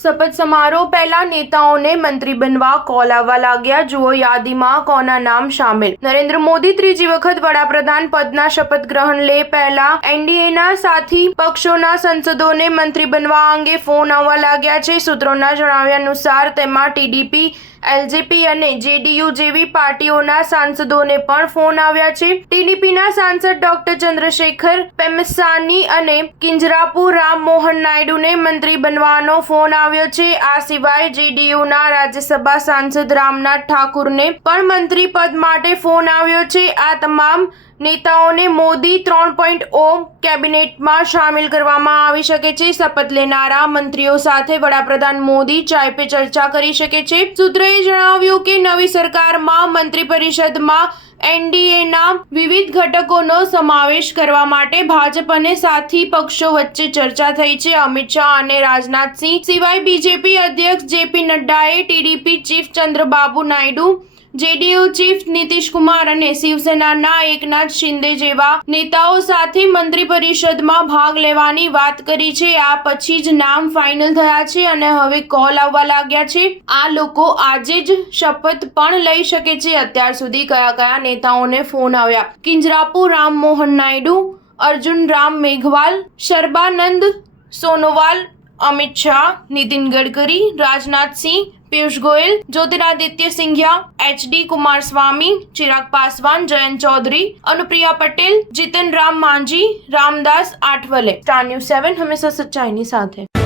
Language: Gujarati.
શપથ સમારોહ પહેલા નેતાઓને મંત્રી બનવા કોલ આવવા લાગ્યા. જુઓ યાદીમાં કોના નામ સામેલ. નરેન્દ્ર મોદી ત્રીજી વખત વડાપ્રધાન પદના શપથ ગ્રહણ લે પહેલા એનડીએના સાથી પક્ષોના સંસદોને મંત્રી બનવા અંગે ફોન આવવા લાગ્યા છે. સૂત્રોના જણાવ્યા અનુસાર તેમાં ટીડીપી, એલજેપી અને જેડીયુ જેવી પાર્ટીઓના સાંસદોને પણ ફોન આવ્યા છે. ટીડીપીના સાંસદ ડોક્ટર ચંદ્રશેખર પેમ્મસાની અને કિંજરાપુ રામ મોહન નાયડુને મંત્રી બનવાનો ફોન આવ્યો છે. આ સિવાય જેડીયુના રાજ્યસભા સાંસદ રામનાથ ઠાકુરને પણ મંત્રી પદ માટે ફોન આવ્યો છે. આ તમામ નેતાઓને મોદી 3.0 કેબિનેટમાં સામેલ કરવામાં આવી શકે છે. શપથ લેનારા મંત્રીઓ સાથે વડાપ્રધાન મોદી ચાય પે ચર્ચા કરી શકે છે. સૂત્રએ જણાવ્યું કે નવી સરકારમાં મંત્રી પરિષદમાં એનડીએના વિવિધ ઘટકોનો સમાવેશ કરવા માટે ભાજપ અને સાથી પક્ષો વચ્ચે ચર્ચા થઈ છે. અમિત શાહ અને રાજનાથસિંહ સિવાય બીજેપી અધ્યક્ષ જેપી નડ્ડાએ TDP chief Chandrababu Naidu, JDU chief Nitish Kumar અને શિવસેનાના એકનાથ શિંદે જેવા નેતાઓ સાથે મંત્રી પરિષદમાં ભાગ લેવાની વાત કરી છે. આ પછી જ નામ ફાઇનલ થયા છે અને હવે કોલ આવવા લાગ્યા છે. આ લોકો આજે જ શપથ પણ લઈ શકે છે. અત્યાર સુધી કયા કયા નેતાઓને ફોન આવ્યા? Kinjarapu Ram Mohan Naidu, Arjun Ram Meghwal, Sarbananda Sonowal, Amit Shah, Nitin Gadkari, Rajnath Singh, Piyush Goyal, Jyotiraditya Scindia, HD Kumaraswamy, Chirag Paswan, Jayant Chaudhary, Anupriya Patel, Jitan Ram Manjhi, Ramdas Athawale. Star News 7 હંમેશા સચ્ચાઈની સાથે.